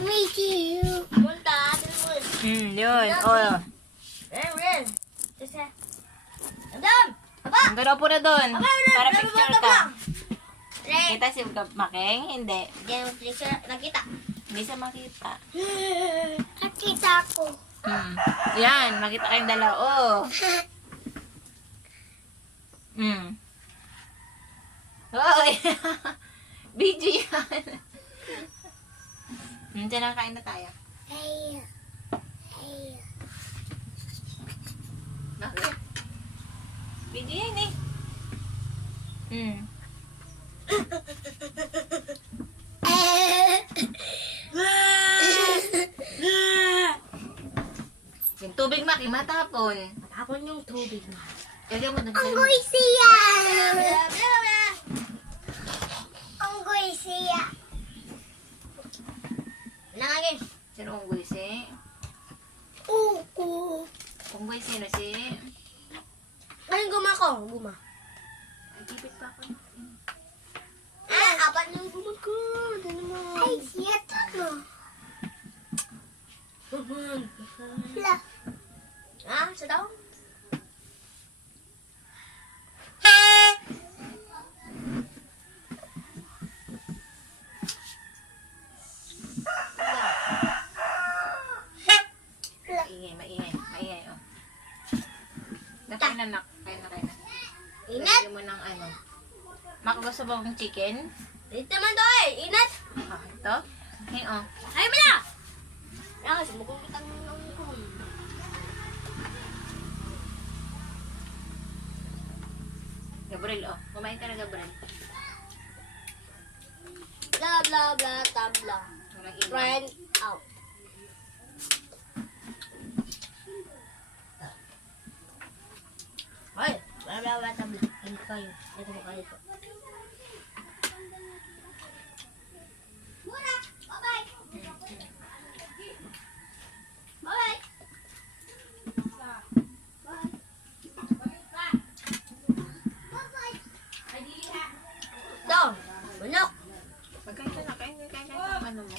miss you. Punta, tulun. Yun. Oh. Ren. Sisa. Andun! Aba! Ang gano'n po na doon. Para picture ka. Ren. Kita si Making? Hindi. Diyan mo picture. Nakita. Hindi siya makita. Nakita ko. Yan. Makita kayong dalawa. Oh. Hoy. Video yan. Diyan kain na tayo. Hey. Hey. Bakit? Video yan eh. Yung tubig, Maki, matapon. Matapon yung tubig mo. Kaya mo Unggoy siya! Unggoy siya. Nangagin. Sino unggoy si? Oo. Unggoy sino si? Ayun, guma ko. Guma. Ay, tipit pa ako. Apat yung guma ko. Ay, siya to. Wala. Sa daw? Maingay, oh. Kain na, nak. Kain na. Inat? Lagyan mo ng ano. Mak, gusto ba mong chicken? Ito naman to eh. Inat. Ito? Hey, oh. Ay, mo na! Yan, sumukong kitang ng kuhon. Gabriel, oh. Kumain ka na, Gabriel. Bla, bla, bla, tabla. Walang ilaw. Friend out. Ay, bla, bla, bla, tabla. Ano kayo? Ito mo kayo po. Muna! Bye-bye! Bye-bye! Ito, manok. Magkain ka na, kain ka. Ano mo?